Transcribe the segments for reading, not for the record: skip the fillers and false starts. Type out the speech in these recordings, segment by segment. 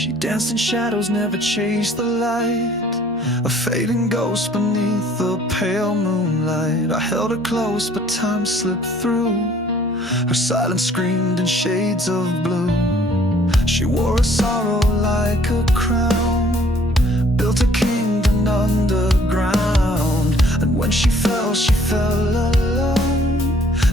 She danced in shadows, never chased the light, a fading ghost beneath the pale moonlight. I held her close, but time slipped through. Her silence screamed in shades of blue. She wore her sorrow like a crown, built a kingdom underground. And when she fell alone.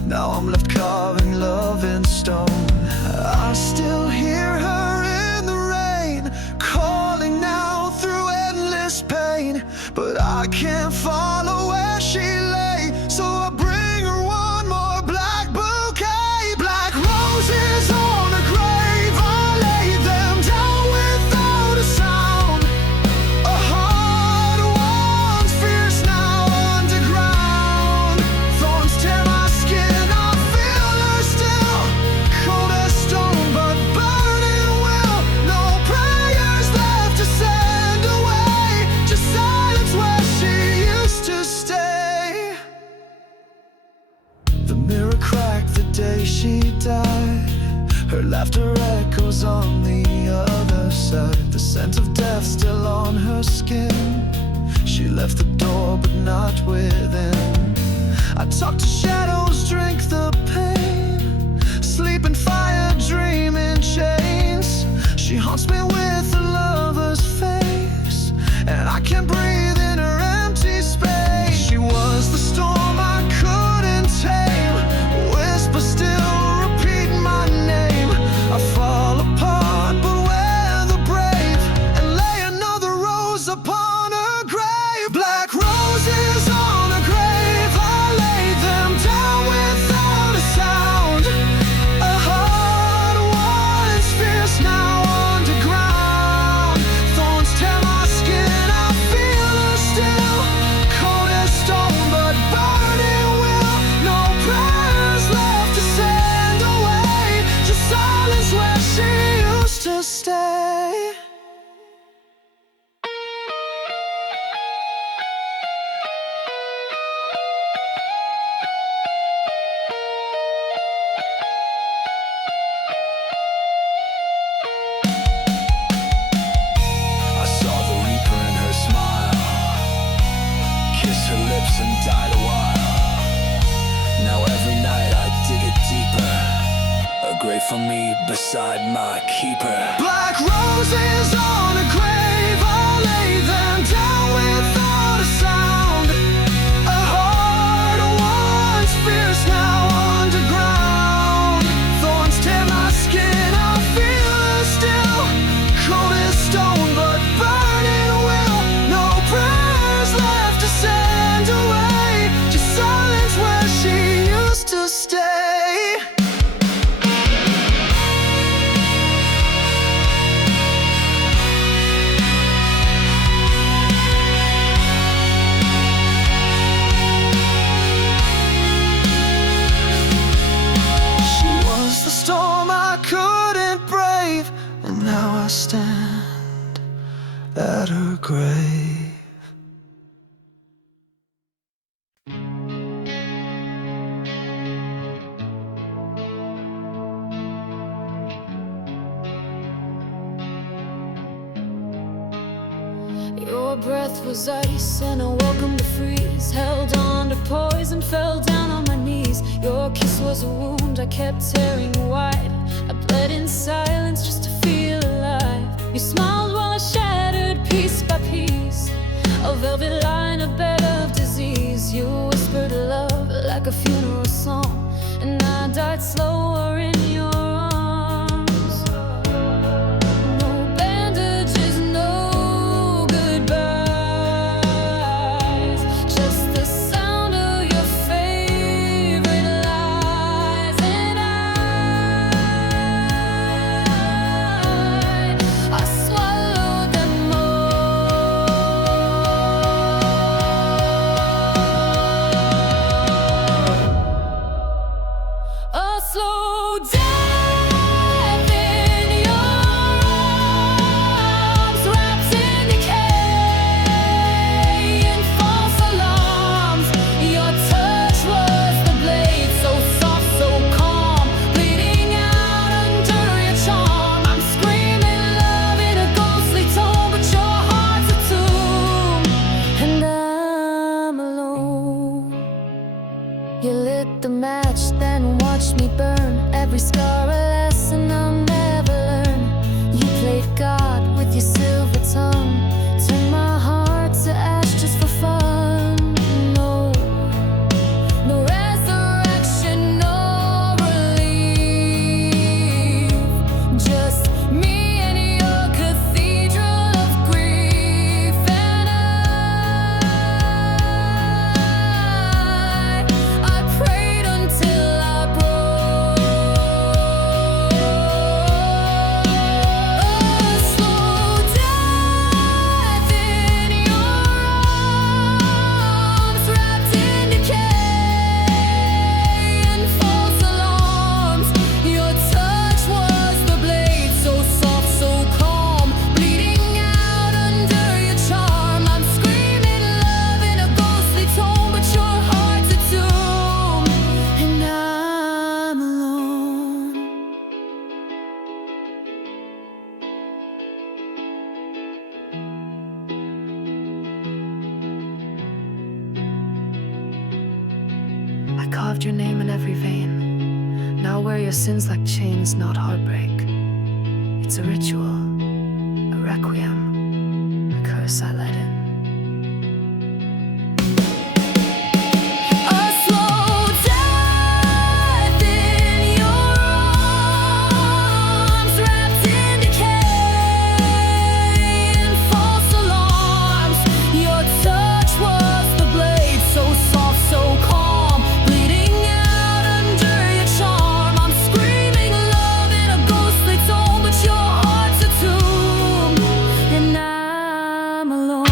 Now I'm left carving love in stone. I still hear her in the rain, calling now through endless pain. But I can't follow where she lay, so I bring her one more black bouquet. Black roses on a grave, I lay them down without a sound. A heart once fierce, now underground. Thorns tear my skin, I feel her still, cold as stone but burning will. No prayers left to send away, just silence where she used to stay. The mirror cracked the day she died. Her laughter echoes on the other side. The scent of death still on her skin. She left the door but not within. I talk to shadows, drink the pain, sleep in fire, dream in chains. She haunts me with a lover's face, and I can't breathe in her empty space. She was the storm I couldn't tame, whisper still, repeat my name. I fall apart but we're the brave, and lay another rose upon her grave. Black roses on a grave, I lay them down without a sound. A heart once fierce, now underground. Thorns tear my skin, I feel her still, cold as stone but burning will. No prayers left to send away, just silence where she used to stay. I saw the reaper in her smile, kissed her lips and died a while. Now every night I dig it deeper, a grave for me beside my keeper. Black roses on a grave, I lay them down without a sound. A heart once fierce, now underground. Thorns tear my skin, I feel her still, cold as stone but burning will. No prayers left to send away, just silence where she used to stay. She was the storm I couldn't brave, and now I stand at her grave. Your breath was ice and I welcomed the freeze. Held on to poison, fell down on my knees. Your kiss was a wound I kept tearing wide. I bled in silence just to feel alive. You smiled while I shattered piece by piece, a velvet line, a bed of disease. You whispered love like a funeral song, and I died slower in your arms. No bandages, no goodbyes, just the sound of your favorite lies. And I swallowed them all. A slow You lit the match, then watched me burn. Every scar a lesson I'll never learn. You played God with your silver tongue, turned my heart to ash just for fun. No, no resurrection, no relief. Just me and your cathedral of grief. And I prayed until I broke. A slow death in your arms, wrapped in decay and false alarms. Your touch was the blade, so soft, so calm, bleeding out under your charm. I'm screaming love in a ghostly tone, but your heart's a tomb, and I'm alone. I carved your name in every vein. Now wear your sins like chains, not heartbreak. It's a ritual, a requiem, a curse I let in. A slow death in your arms, wrapped in decay and false alarms. Your touch was the blade, so soft, so calm, bleeding out under your charm. I'm screaming love in a ghostly tone, but your heart's a tomb, and I'm alone.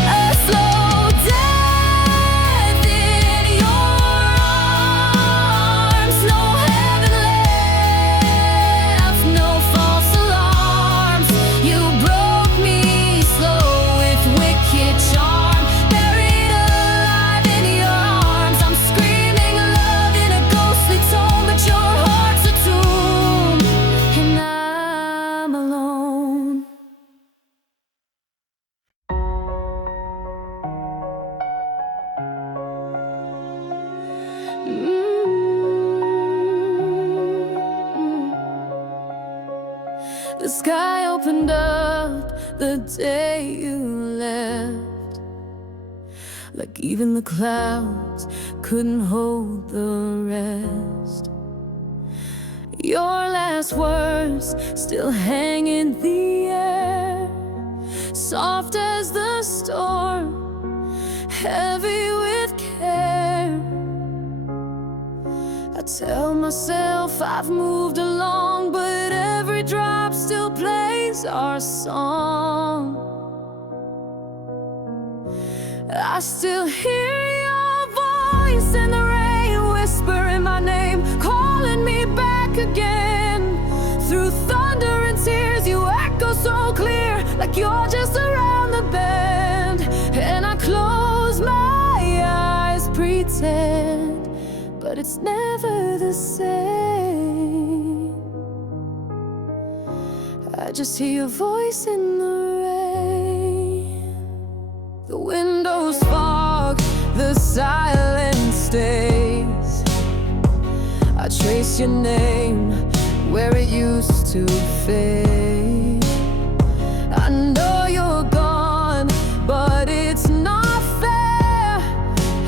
A slow death in your arms, no heaven left, no false alarms. You broke me slow with wicked charm, buried alive in your arms. I'm screaming love in a ghostly tone, but your heart's a tomb, and I'm alone. The sky opened up the day you left, like even the clouds couldn't hold the rest. Your last words still hang in the air, soft as the storm, heavy with care. I tell myself I've moved along, but every drop still plays our song. I still hear your voice in the rain, whispering my name, calling me back again. Through thunder and tears, you echo so clear, like you're just around the bend. And I close my eyes, pretend, but it's never the same. I just hear your voice in the rain. The windows fog, the silence stays. I trace your name where it used to fade. I know you're gone, but it's not fair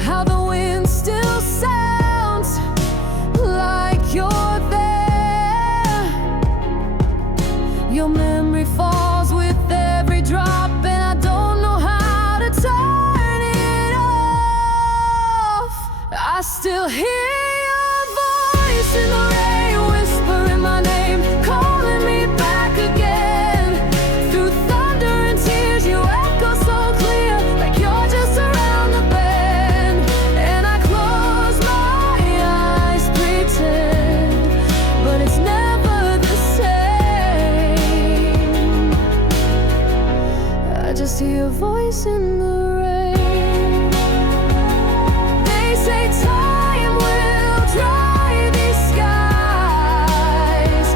how the wind still sounds like you're there. Your memory falls with every drop, and I don't know how to turn it off. I still hear your voice in the rain, whispering my name, calling me back again. Through thunder and tears, you echo so clear, like you're just around the bend. And I close my eyes, pretend, but it's never the same. just hear a voice in the rain. They say time will dry these skies,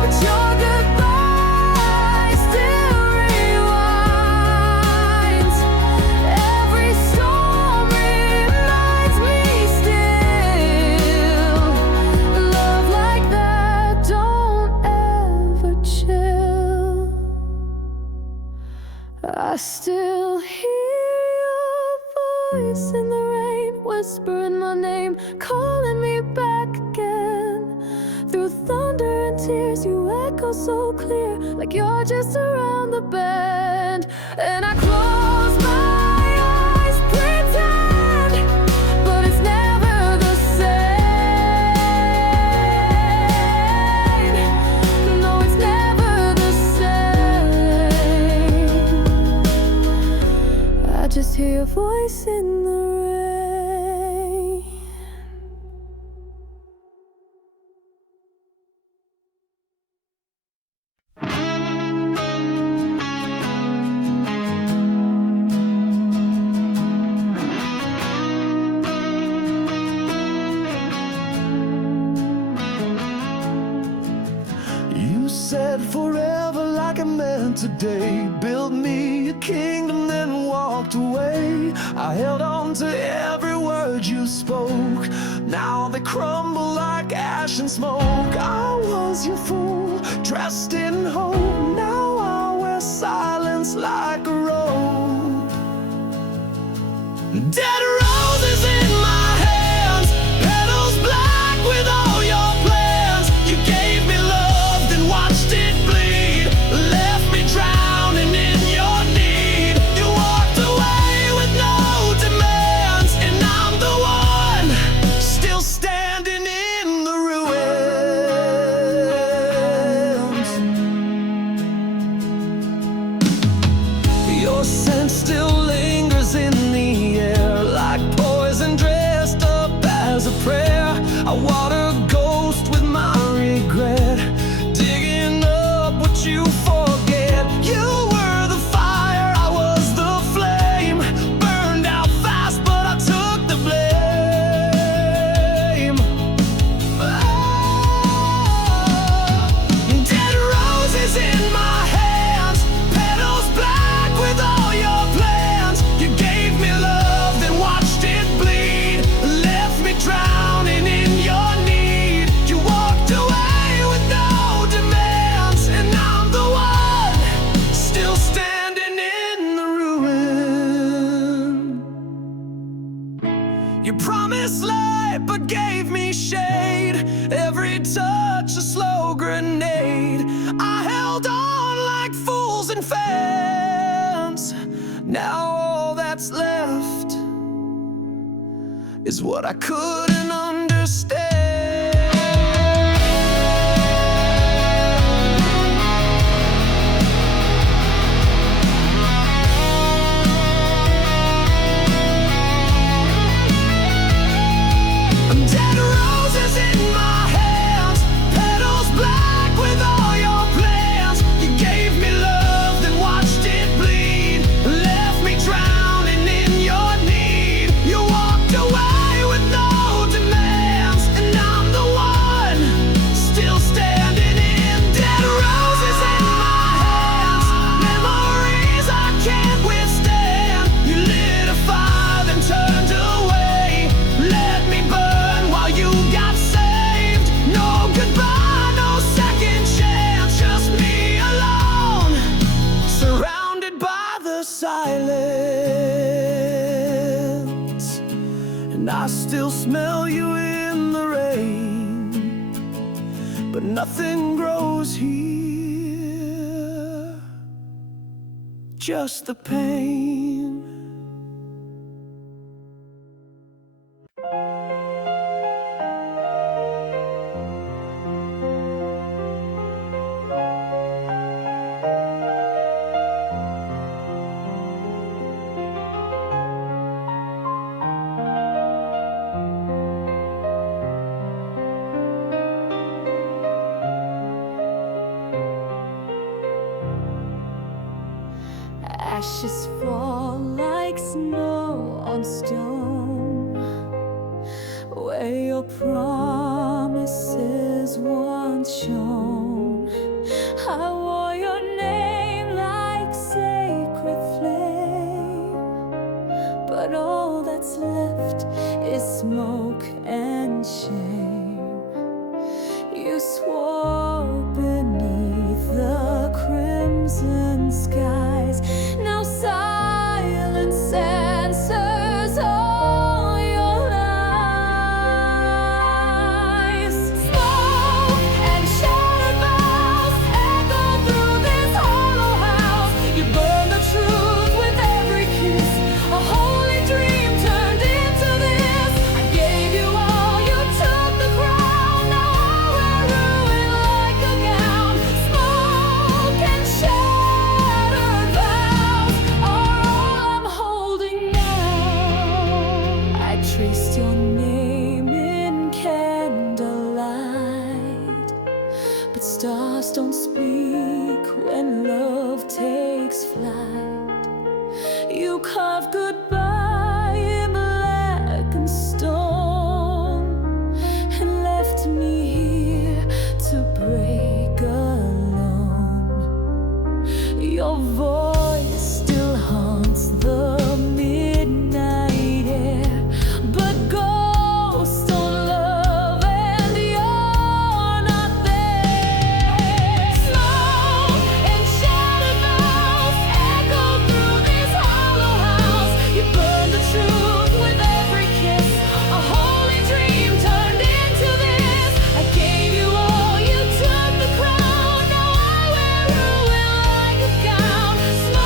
but your goodbye still rewinds. Every storm reminds me still, love like that don't ever chill. I still hear your voice in the rain, whispering my name, calling me back again. Through thunder and tears, you echo so clear, like you're just around the bend. And I close my eyes, pretend, but it's never the same. No, it's never the same. I just hear a voice in the rain. You said forever like it meant today. Built me a kingdom, then walked away. I held on to every word you spoke. Now they crumble like ash and smoke. I was your fool, dressed in hope. Now I wear silence like a robe. Dead roses in my hands, petals black with all your plans. You gave me love, then watched it bleed, left me drowning in your need. You walked away with no demands, and I'm the one still standing in the ruins. Your scent still lingers in the air, like poison dressed up as a prayer. I water a ghost with my regret, digging up what you forget. You were the fire, I was the flame. Burned out fast, but I took the blame. Dead roses in my hands, petals black with all your plans. You gave me love, then watched it bleed, left me drowning in your need. You walked away with no demands, and I'm the one still standing in the ruin. You promised light, but gave me shade. Every touch a slow grenade. I held on like fools and fans. Now all that's left is what I couldn't understand. Dead roses in my hands, petals black with all your plans. You gave me love, then watched it bleed, left me drowning in your need. You walked away with no demands, and I'm the one still standing in. Dead roses in my hands, memories I can't withstand. You lit a fire, then turned away, let me burn while you got saved. No goodbye, no second chance, just me alone, surrounded by the silence. And I still smell you in the rain, but nothing grows here, just the pain. ashes fall like snow on stone, where your promises once shone. I wore your name like sacred flame, but all that's left is smoke and shame. You swore beneath the crimson skies. Now silence answers all your lies. Smoke and shattered vows echo through this hollow house. You burn the truth with every kiss. A holy dream turned into this. I gave you all, you took the crown. Now I wear ruin like a gown. Smoke and shattered vows are all I'm holding now. I traced your name in candlelight, but stars don't speak when love takes flight. You carved goodbye in blackened stone and left me here to break alone. Your voice still haunts the midnight air, but ghosts don't love and you're not there. Smoke and shattered vows echo through this hollow house. You burn the truth with every kiss. A holy dream turned into this. I gave you all, you took the crown. Now I wear ruin like a gown. Smoke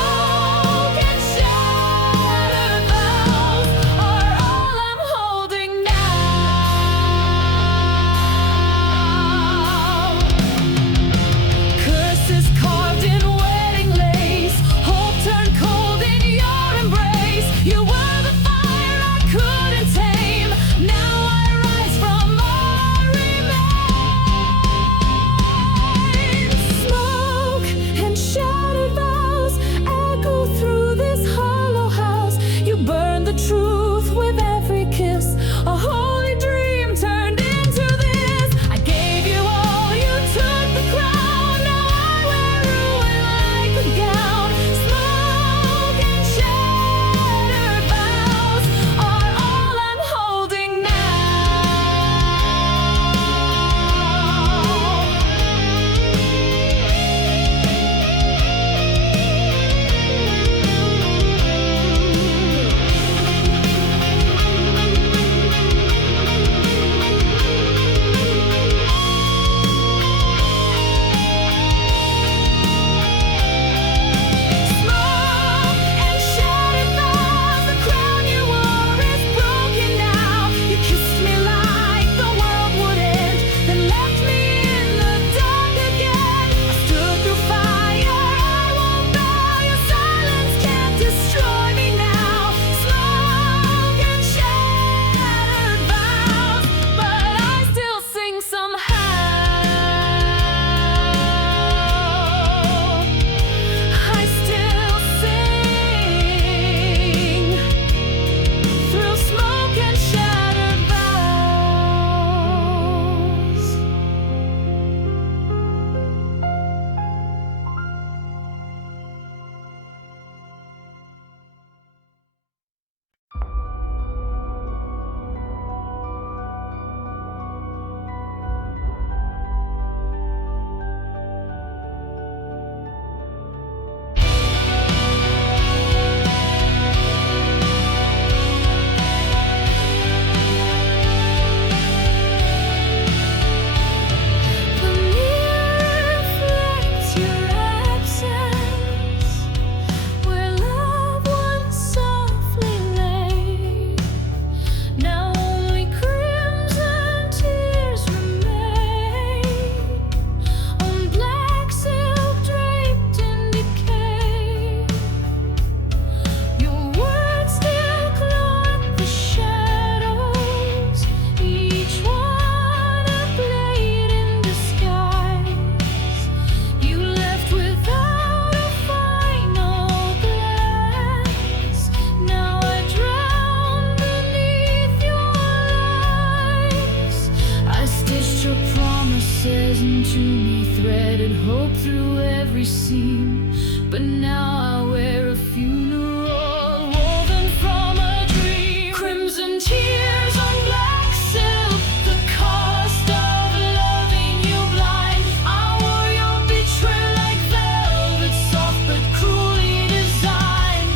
but now I wear a funeral woven from a dream. Crimson tears on black silk, the cost of loving you blind. I wore your betrayal like velvet, soft but cruelly designed.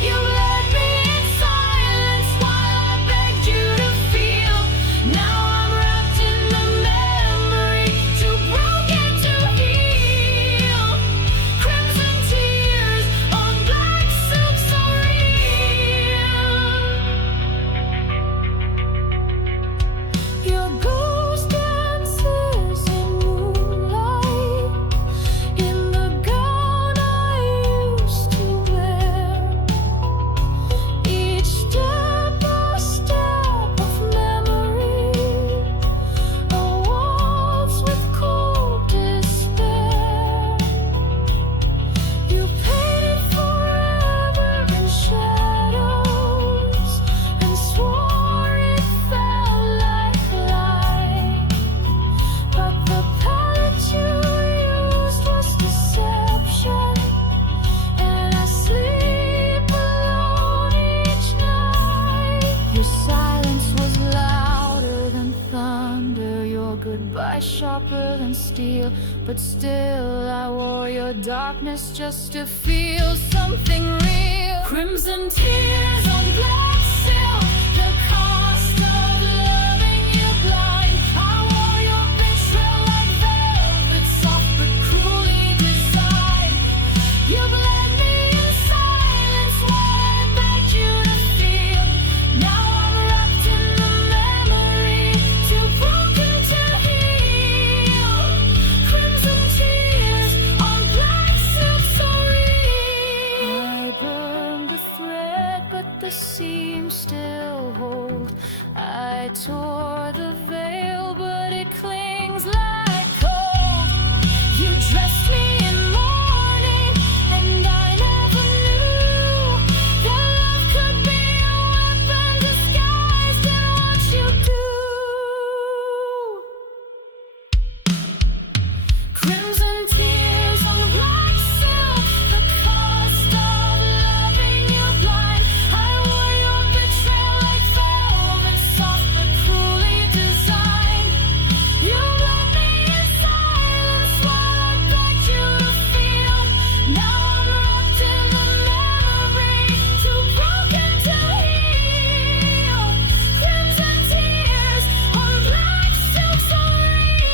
You led me in silence while I begged you to feel. Now I'm wrapped in the memory, too broken to heal. Crimson tears on black silk so real. Your ghost dances in moonlight, in the gown I used to wear. Each step a step of memory, a waltz with cold despair. You painted forever in shadows and swore it felt like light. But the palette you used was deception, and I sleep alone each night. Your silence was louder than thunder, your goodbye sharper than steel. But still I wore your darkness just to feel something real. Crimson tears on black silk, the cost of loving you blind. I wore your betrayal like velvet, soft but cruelly designed. You bled me in silence while I begged you to feel. Now I'm wrapped in the memory, too broken to heal. Crimson tears on black silk so real. I burned the thread, but the seam still holds. I tore the veil, but it clings like cold. You dressed me in mourning, and I never knew that love could be a weapon disguised in what you do. Crimson tears on black silk, the cost of loving you blind. I wore your betrayal like velvet, soft but cruelly designed. You led me in silence while I begged you to feel. Now I'm wrapped in the memory, too broken to heal. Crimson tears on black silk so real.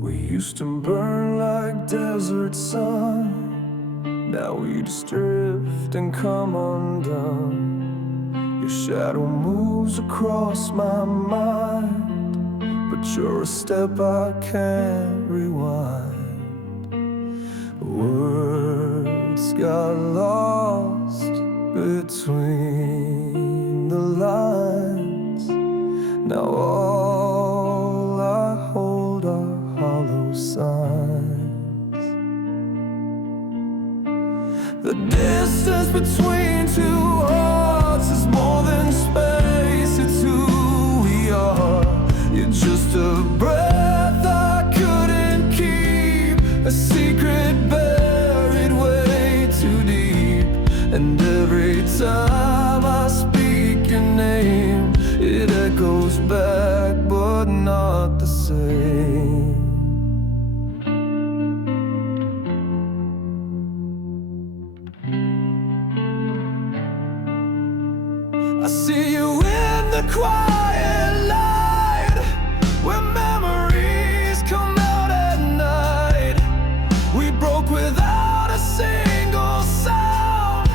We used to burn like desert sun. Now we just drift and come undone. Your shadow moves across my mind, but you're a step I can't rewind. Words got lost between the lines. Now all I hold are hollow signs. The distance between two hearts is more than space, it's who we are. You're just a breath I couldn't keep, a secret buried way too deep. And every time I speak your name, it echoes back, but not the same. I see you in the quiet light, where memories come out at night. We broke without a single sound,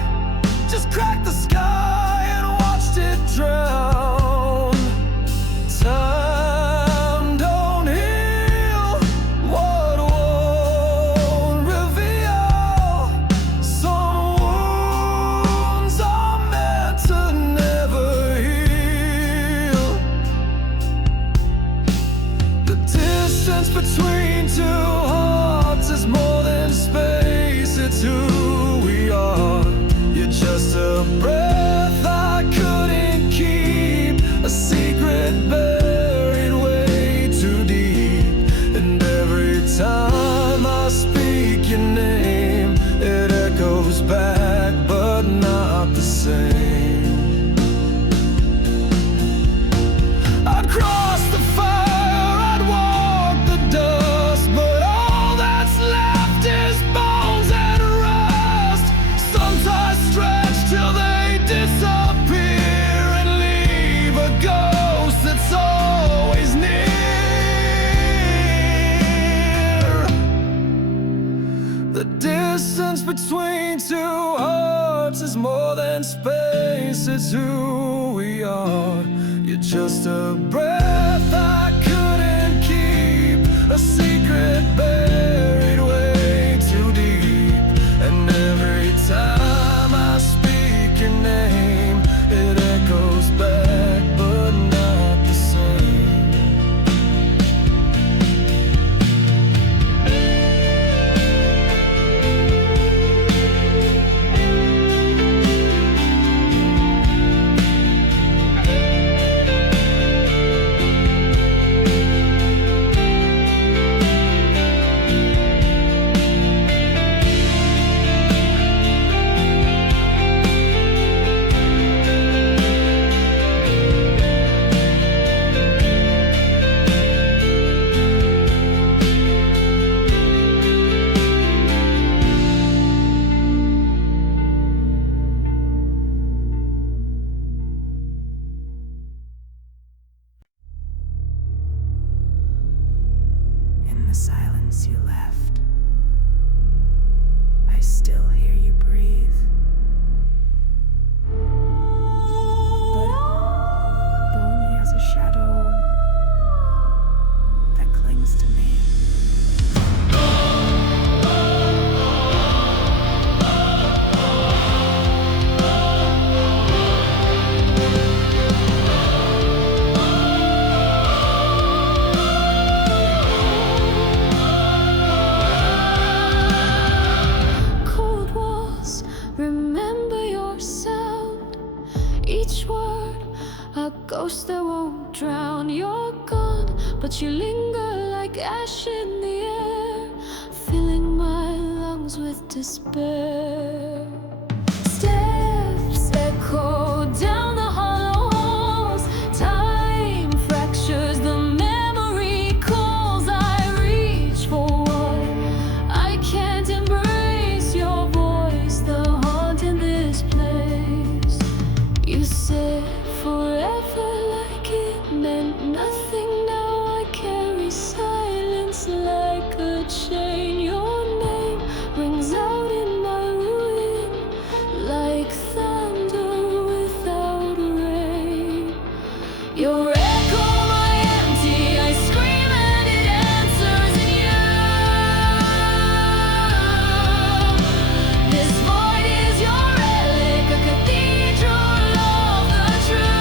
just cracked the sky and watched it drown. between two hearts is more than space, it's who we are. You're just a breath I couldn't keep, a secret buried way too deep. And every time I speak your name, it echoes back, but not the same. I'd cross the fire, I'd walk the dust, but all that's left is bones and rust. Sometimes stretch till they disappear and leave a ghost that's always near. The distance between two hearts is more than space, it's who we are. You're just a breath I couldn't keep, a secret buried way too deep. And every time I speak your name, it echoes back, but not the same. In the silence you left, I still hear you breathe. But only as a shadow that clings to me. Cold walls, remember your sound. Each word, a ghost that won't drown. You're gone, but you linger like ash in the air, filling my lungs with despair. Steps echo down the hollow halls. Time fractures the memory calls. I reach for what I can't embrace. Your voice, the haunt in this place. You said forever like it meant nothing. Now I carry silence like a chain. Your name rings out in my ruin like thunder without rain. Your echo, my empty, I scream and it answers in you. This void is your relic, a cathedral of the truth.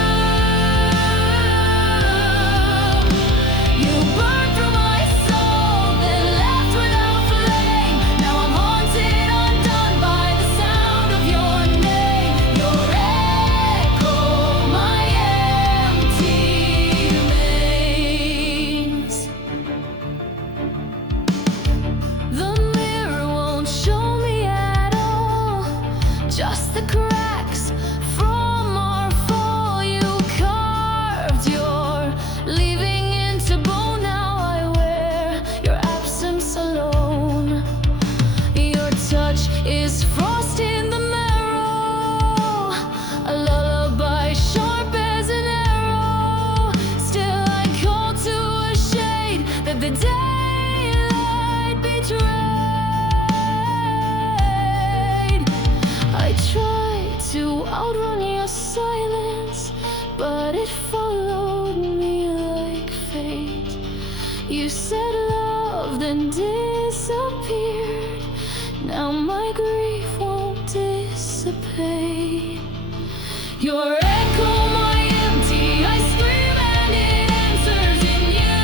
You burned through my soul, then left without flame. Now I'm haunted, undone by the sound of your name. Your echo, my empty remains. The mirror won't show me at all, just the cracks from our fall. You carved your leaving into bone. Now I wear your absence alone. Your touch is frost in the marrow, a lullaby sharp as an arrow. Still I call to a shade that the daylight betrayed. I try to outrun your silence, but it followed me like fate. You said love, then disappeared. Now my grief won't dissipate. Your echo, my empty, I scream and it answers in you.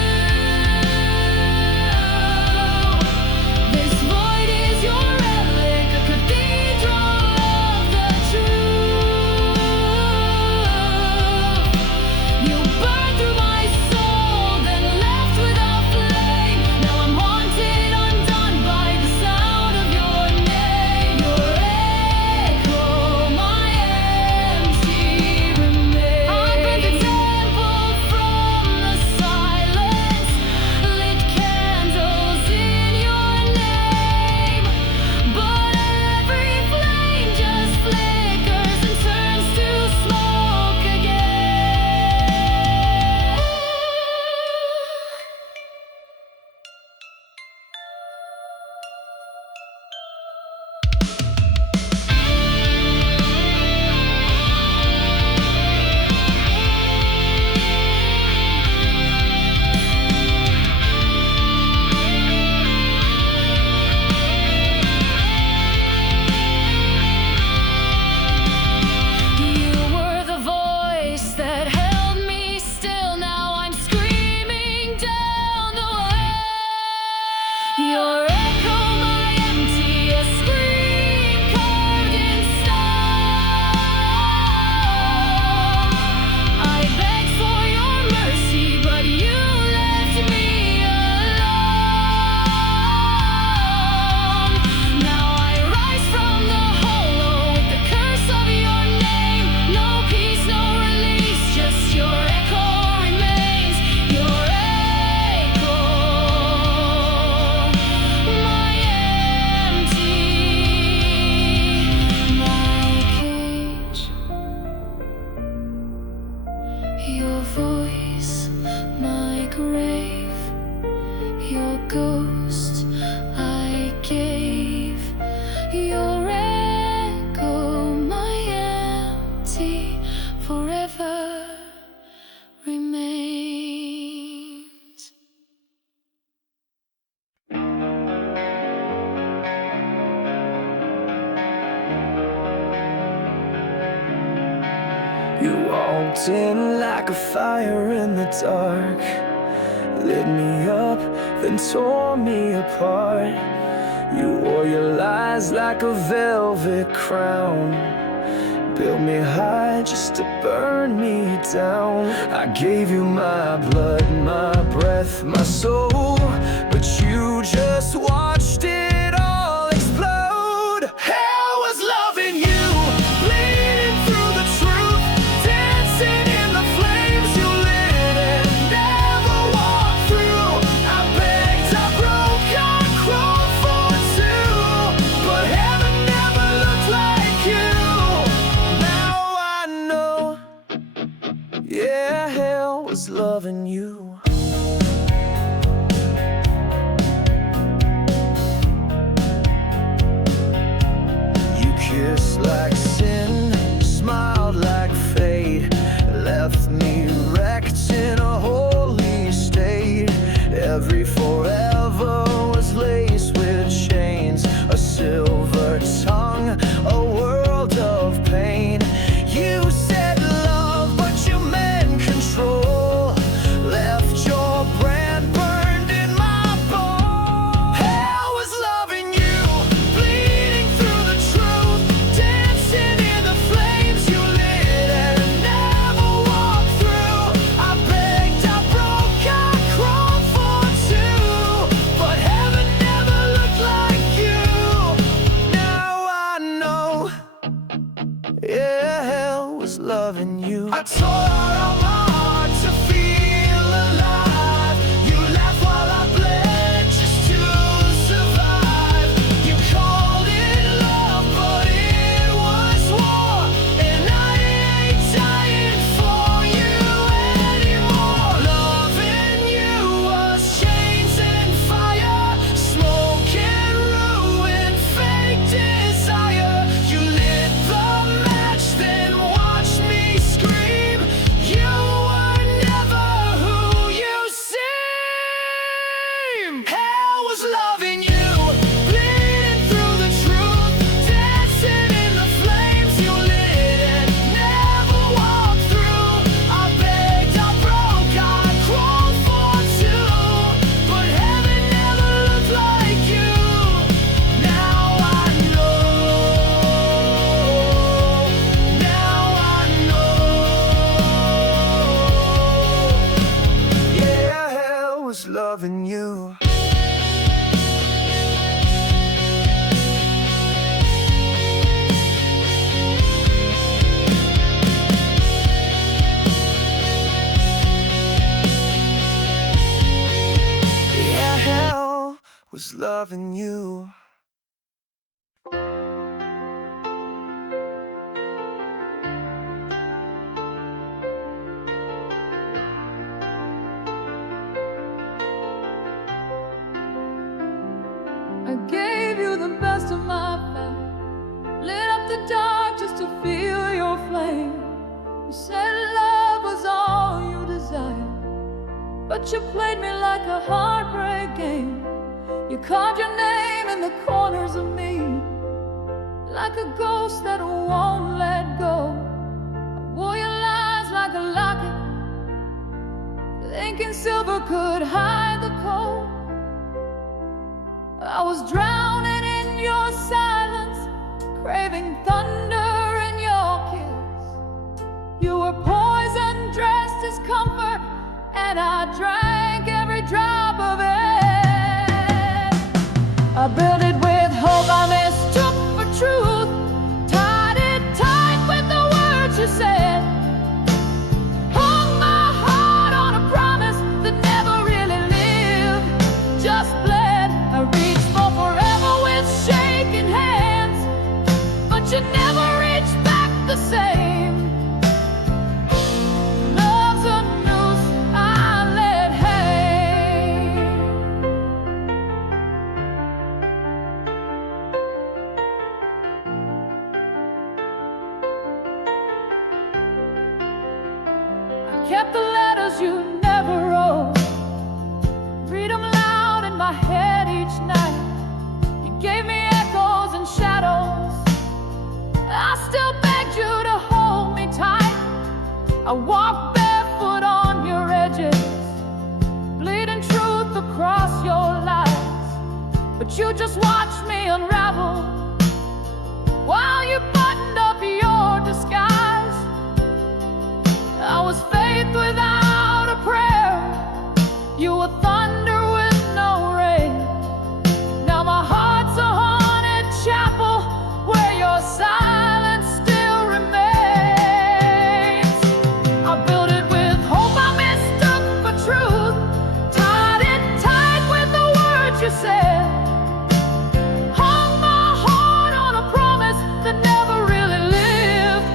You walked in like a fire in the dark, lit me up, then tore me apart. You wore your lies like a velvet crown, built me high just to burn me down. I gave you my blood, my breath, my soul, but you just watched it all explode. Hell was loving you, bleeding through the truth, dancing in the flames you lit and never walked through. I begged, I broke, I crawled for two, but heaven never looked like you. Now I know, yeah, hell was loving you. Kissed like sin, smiled like fate, left me wrecked in a holy state. Every forever was laced with chains, a silver tongue, a world of pain. You said love, but you meant control, left your brand burned in my bones. Hell was loving you, bleeding through the truth, dancing in the flames you lit and never walked through. I begged, I broke, I crawled for two, but heaven never looked like you. Now I know, yeah, hell was loving you. I tore out my heart to feel alive. You laughed while I bled just to survive. You called it love, but it was war, and I ain't dying for you anymore. Loving you was chains and fire, smoke and ruin, fake desire. You lit the match, then watched me scream. You were never who you seem. Hell was loving you, bleeding through the truth, dancing in the flames you lit and never walked through. I begged, I broke, I crawled for two, but heaven never looked like you. Now I know, now I know, yeah, hell was loving you. Yeah, hell was loving you. I gave you the best of my faith, lit up the dark just to feel your flame. You said love was all you desired, but you played me like a heartbreak game. You carved your name in the corners of me, like a ghost that won't let go. I wore your lies like a locket, thinking silver could hide the cold. I was drowning in your silence, craving thunder in your kiss. You were poison dressed as comfort, and I drank every drop of it. I built it with hope I mistook for truth, tied it tight with the words you said, hung my heart on a promise that never really lived, just bled. I reached for forever with shaking hands, but you never reached back the same. Love's a noose, I let I walk barefoot on your edges, bleeding truth across your lies. But you just watch me unravel while you buttoned up your disguise. I was faith without a prayer. You were thunder with no rain. Now my heart's a haunted chapel where your silence still remains. I built it with hope I mistook for truth, tied it tight with the words you said. Hung my heart on a promise that never really lived,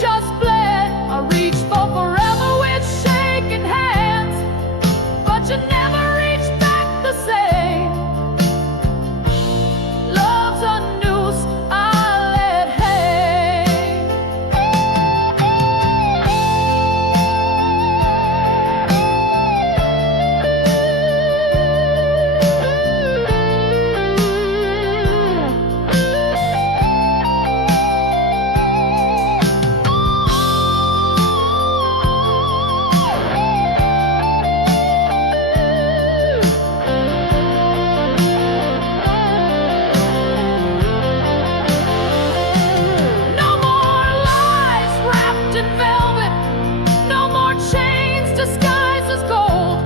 just bled. I reached for forever with shaking hands, but you never reached back the same. Love's a noose I let hang. No more lies wrapped in velvet, no more chains disguised as gold.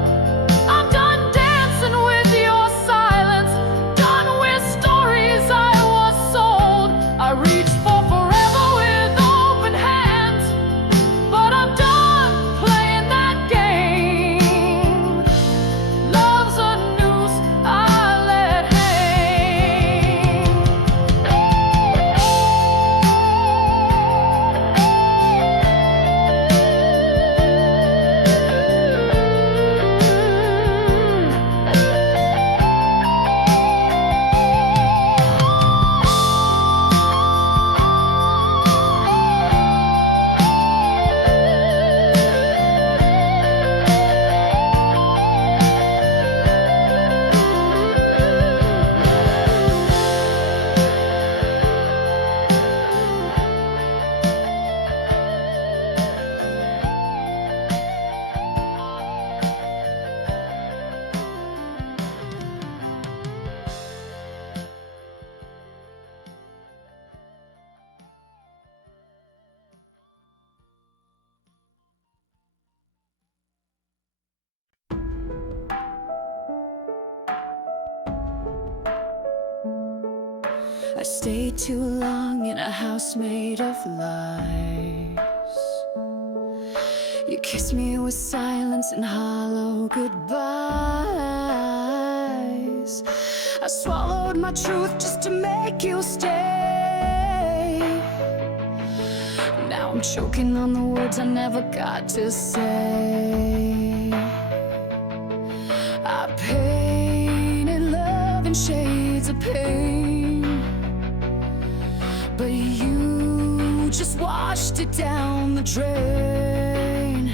I'm done dancing with your silence, done with stories I was sold. I reached for forever with open hands, but I'm done playing that game. Love's a noose I let hang. I stayed too long in a house made of lies. You kissed me with silence and hollow goodbyes. I swallowed my truth just to make you stay. Now I'm choking on the words I never got to say. I painted love in shades of pain, but you just washed it down the drain.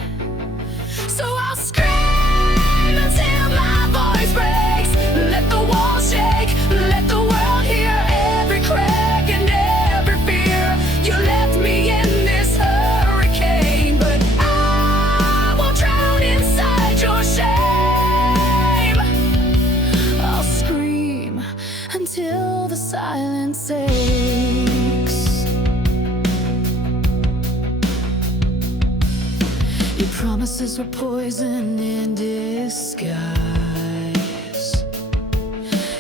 So I'll scream until my voice breaks. Let the walls shake, let the world hear every crack and every fear. You left me in this hurricane, but I won't drown inside your shame. I'll scream until the silence aches. Your promises were poison in disguise.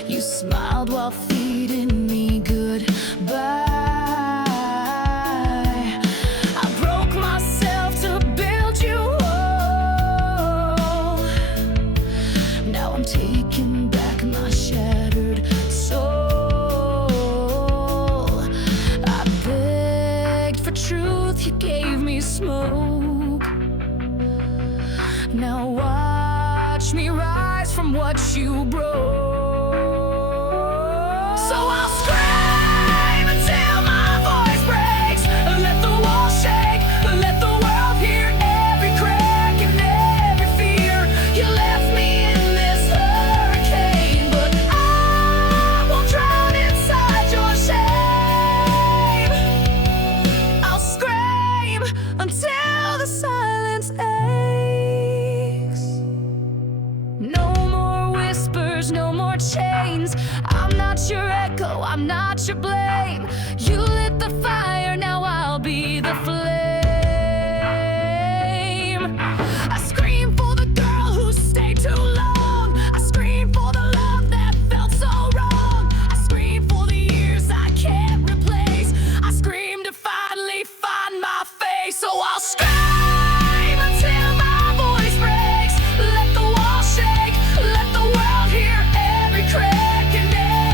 You smiled while feeding me goodbye. I broke myself to build you whole. Now I'm taking back my shattered soul. I begged for truth, you gave me smoke. Now watch me rise from what you broke. So I'll scream until my voice breaks. Let the walls shake, let the world hear every crack and every fear. You left me in this hurricane, but I won't drown inside your shame. I'll scream until the silence your chains. I'm not your echo, I'm not your blame. You lit the fire, now I'll be the flame. I scream for the girl who stayed too long. I scream for the love that felt so wrong. I scream for the years I can't replace. I scream to finally find my face. So I'll scream until my voice breaks. Let the walls shake, let the world hear every crack and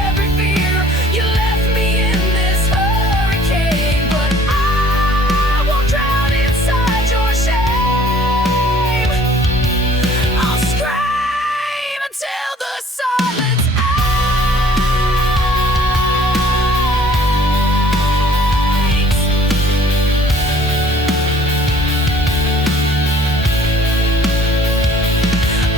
every fear. You left me in this hurricane, but I won't drown inside your shame. I'll scream until the silence aches.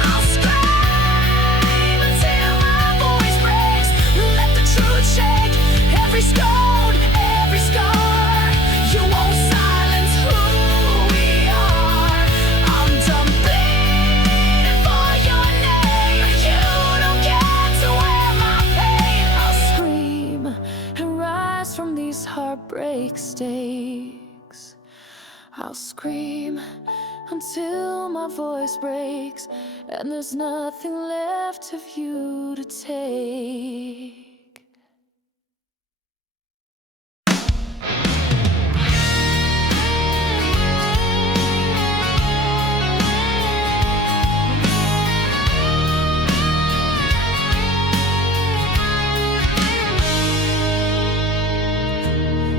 I'll scream until my voice breaks. Let the truth shake every stone, every scar. You won't silence who we are. I'm done bleeding for your name. You don't get to wear my pain. I'll scream and rise from these heartbreak stakes. I'll scream until my voice breaks and there's nothing left of you to take.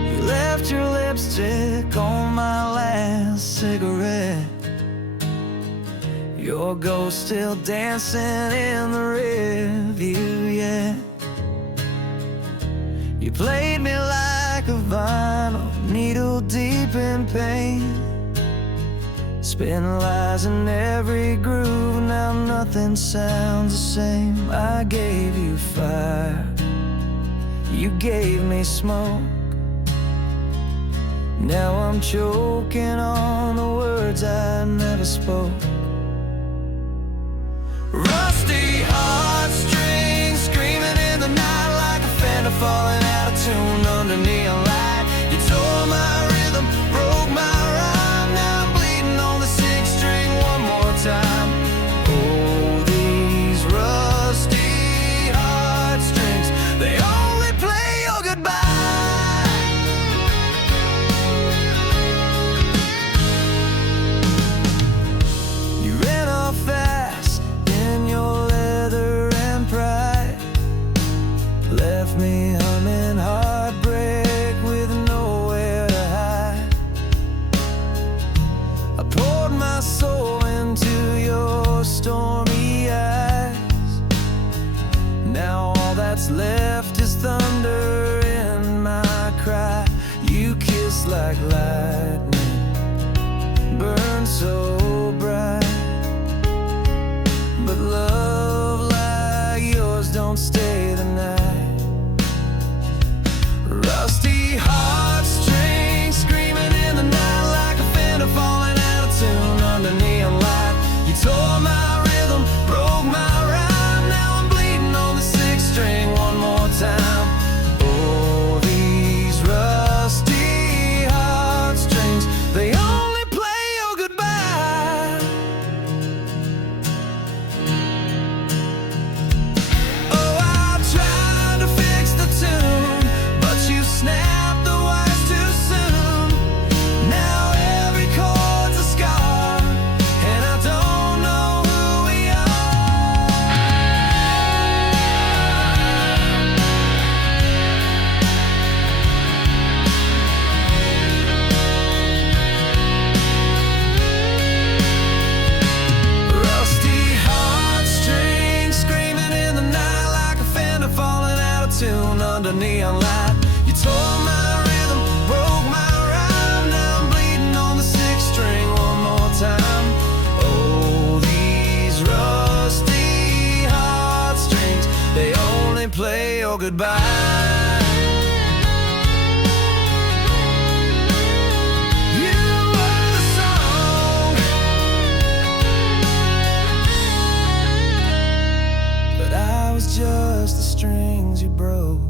You left your lipstick on my last cigarette. Your ghost still dancing in the rearview, yeah. You played me like a vinyl, needle deep in pain. Spin lies in every groove, now nothing sounds the same. I gave you fire, you gave me smoke. Now I'm choking on the words I never spoke. Rusty heartstrings screaming in the night like a fender falling out of tune under neon light. You tore my rhythm, broke my rhyme. Now I'm bleeding on the sixth string one more time. Oh, these rusty heartstrings, they only play your goodbye. You ran off fast in your leather and pride, left me humming heartbreak with nowhere to hide. I poured my soul into your stormy eyes. Now all that's left is thunder in my cry. You kiss like lightning, burn so bright. But love like yours don't stay the night. Rusty heartstrings screaming in the night like a fender falling out of tune under neon light. You tore my rhythm, broke my rhyme. Now I'm bleeding on the sixth string one more time. Oh, these rusty heartstrings, they only play your goodbye. Oh, I tried to fix the tune, but you snapped the wires too soon. Now every chord's a scar, and I don't know who we are. Rusty heartstrings screaming in the night like a fender falling out of tune under neon light. You tore my rhythm, broke my rhyme. Now I'm bleeding on the sixth string one more time. Oh, these rusty heartstrings, they only play your goodbye. You were the song, but I was just heartstrings you broke.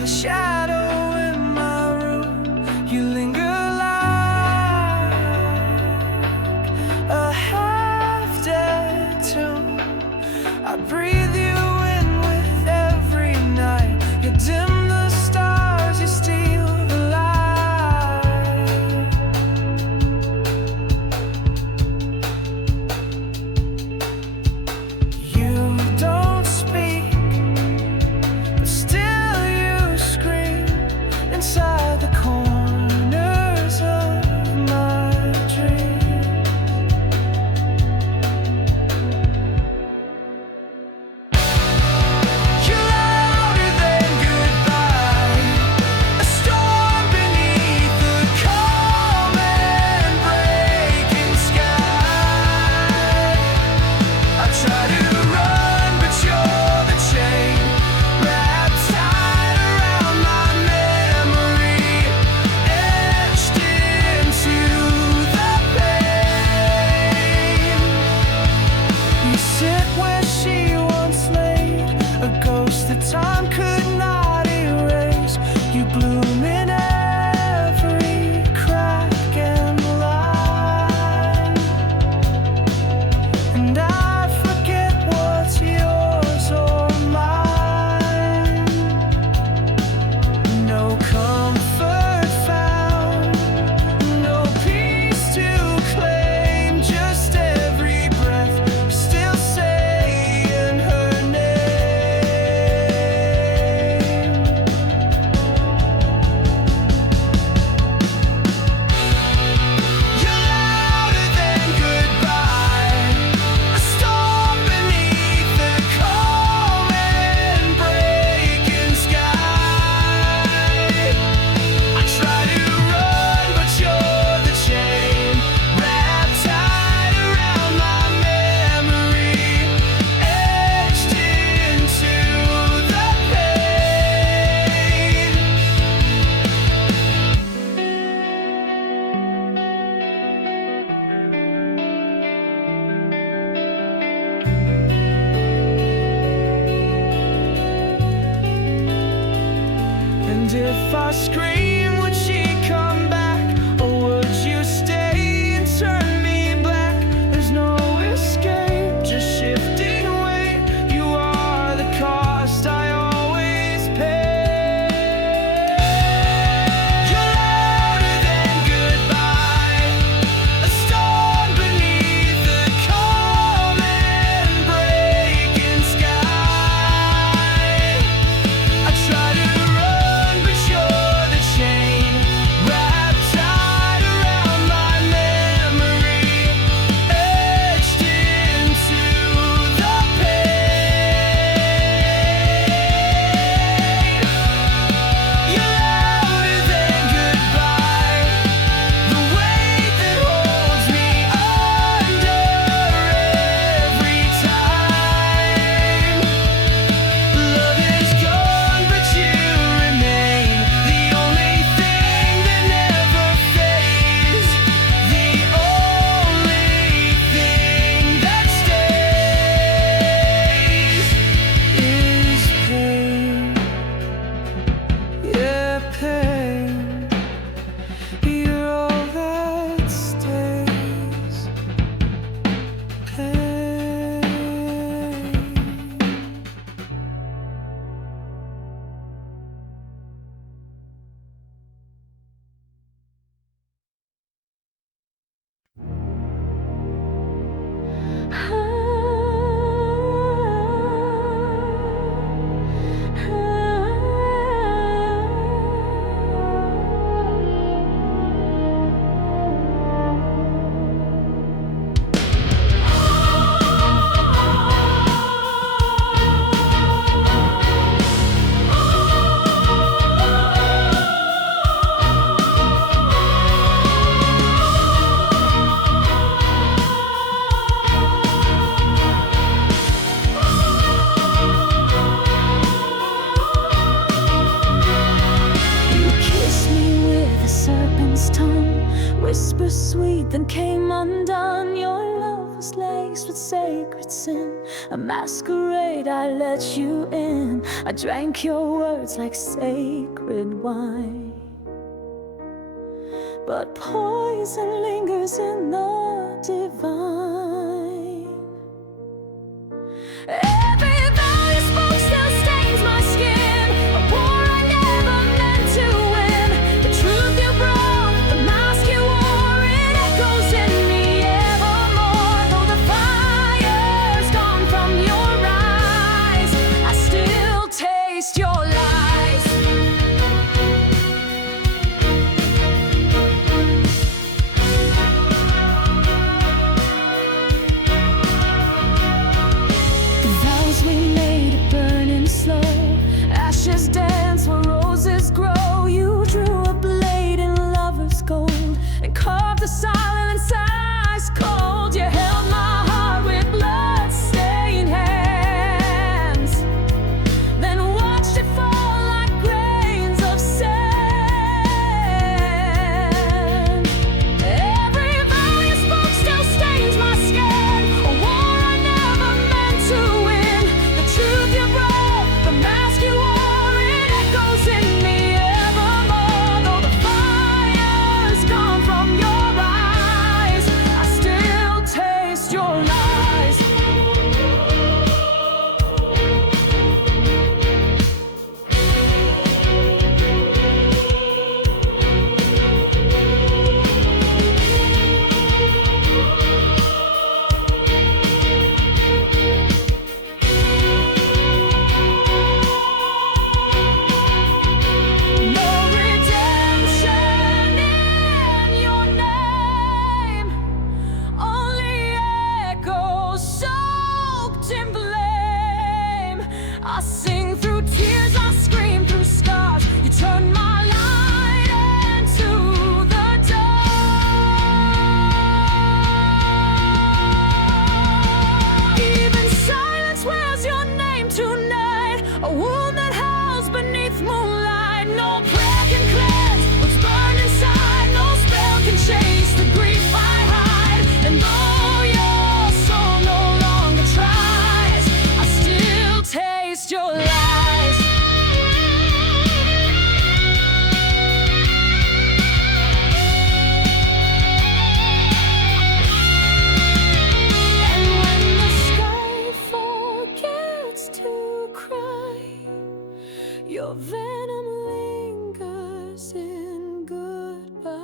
The shadow in my room, you linger like a half-dead tune. I breathe you in with every night. You dim the stars, you steal the light. You don't speak, but still inside the corners of my dreams. You're louder than goodbye, a storm beneath the calm and breaking sky. I try to run, but you're the chain wrapped tight around my memory, etched into the pain. You sit where she once laid, a ghost that time could not erase. You bloom in every crack and line, and I forget what's yours or mine. No comfort found, no peace to claim, just every breath still saying her name. You're louder than goodbye, a storm beneath the calm and breaking sky. I try to run, but you're the chain wrapped tight around my memory, etched into the pain. And if I scream, would she come back, or would you stay and turn me black? There's no escape, just shifting weight. You are the cost I always pay. You're louder than goodbye, a storm beneath the calm and breaking sky. I try to run, but you're the chain wrapped whisper sweet, then came undone. Your love was laced with sacred sin, a masquerade, I let you in. I drank your words like sacred wine, but poison lingers in the divine. Every vow you spoke still stains my skin, a war I never meant to win. The truth you broke, the mask you wore, it echoes in me evermore. Though the fire's gone from your eyes, I still taste your lies. The vows we made are burning slow, ashes dance where roses grow. You drew a blade in lover's gold and carved the silence ice cold. You held my heart with blood-stained hands, then watched it fall like grains of sand. Every vow you spoke still stains my skin, a war I never meant to win. The truth you broke, the mask you wore, it echoes in me evermore. Though the fire's gone from your eyes, I still taste your lies. No redemption in your name, only echoes soaked in blame. I sing through tears, I scream through scars. You turn my light into the dark. Even silence wears your name tonight, a wound that howls beneath moonlight. No prayer can cleanse what's burned inside, no spell can chase the grief I hide. And though your soul no longer tries, I still taste your lies. And when the sky forgets to cry, your venom lingers in goodbye.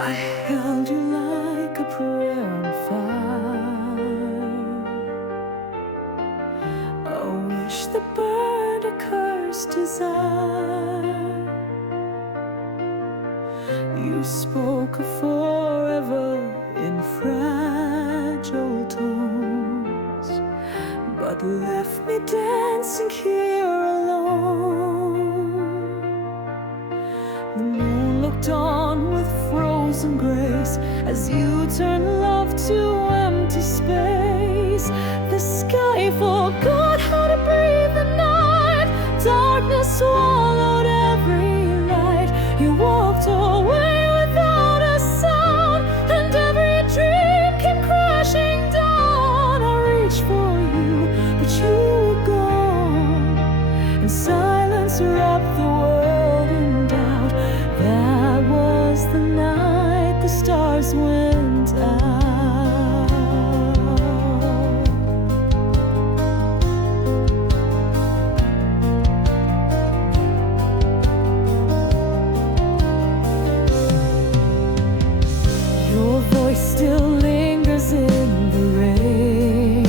I held you like a prayer on fire, a wish that burned a cursed desire. You spoke of forever in fragile tones, but left me dancing here alone. The moon looked on with frozen grace as you turned love to empty space. The sky forgot how to breathe the night, darkness swallowed every light. You walked away without a sound, and every dream came crashing down. I reached for you, but you were gone, and silence wrapped the world in doubt. That was the night the stars went out. Your voice still lingers in the rain,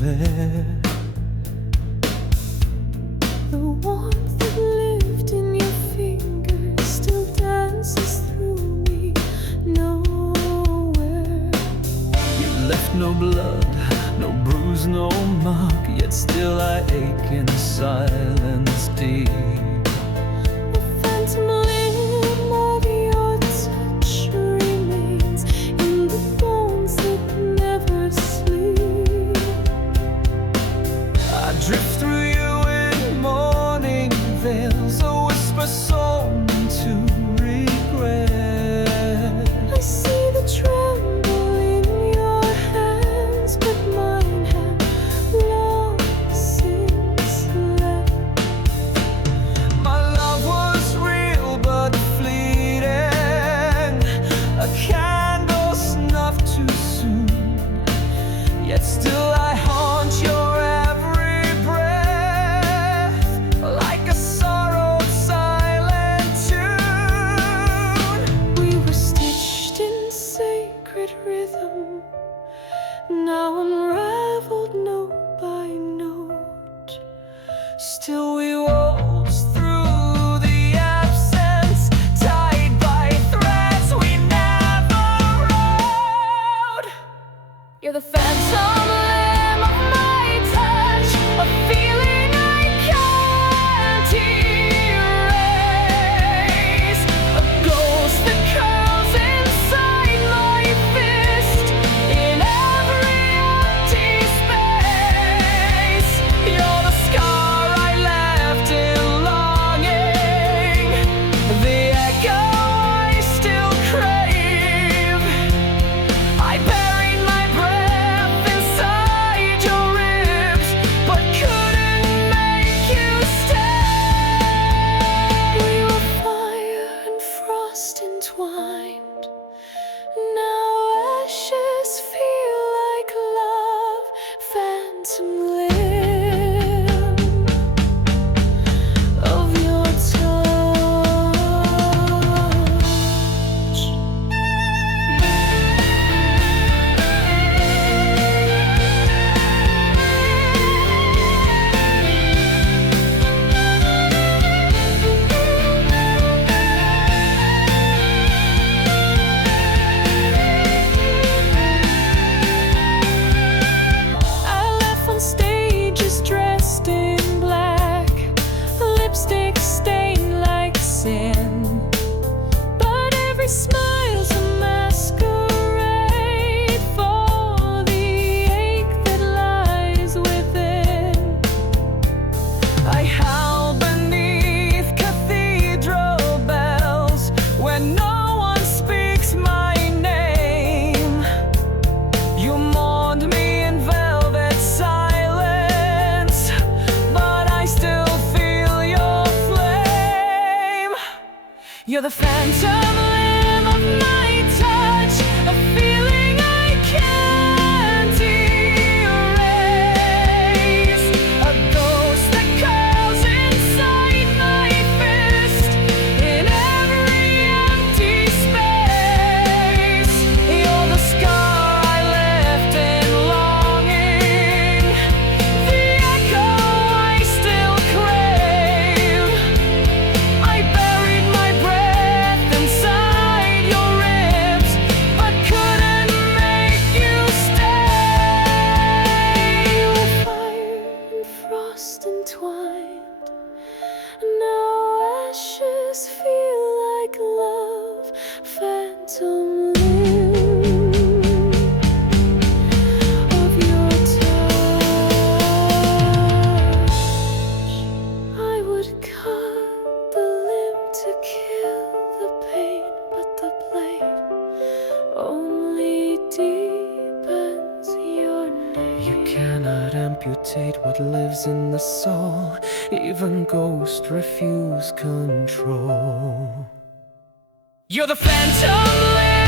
velvet. The warmth that lived in your fingers still dances through me nowhere. You left no blood, no bruise, no mark, yet still I ache in silence deep. The phantom limb of your touch remains in the bones that never sleep. I drift through you in morning veils, a whisper sown to regret. I see the tremble in your hands, but mine have long since left. My love was real but fleeting, a candle snuffed too soon, yet still I haunt your every breath like a sorrowed silent tune. We were stitched in sacred rhythm, now unraveled note by note. Still we waltz through the absence, tied by threads we never rode. You're the phantom limb of my touch, a feeling I can't erase, a ghost that curls inside my fist in every empty space. You're the scar I left in longing, the echo I still crave. I buried my breath inside your ribs, but couldn't make you stay. We were fire and frost entwined. Now ashes feel like love, phantom limb of your touch. I left on stages dressed in black, lipstick stained like sin. But every smile's a masquerade for the ache that lies within. I howl beneath cathedral bells when no one speaks my name. You mourned me in velvet silence, but I still feel your flame. You're the phantom limb of my touch, a feeling I can't erase, a ghost that curls inside my fist in every empty space. You're the scar I left in longing, the echo I still crave. I buried my breath inside your ribs, but couldn't make you stay. With fire and frost entwined, now ashes feel like love, phantom limb of your touch. I would cut the limb to kill the pain, but the blade only deepens your name. You cannot amputate what lives in the soul, even ghosts refuse control. You're the phantom limb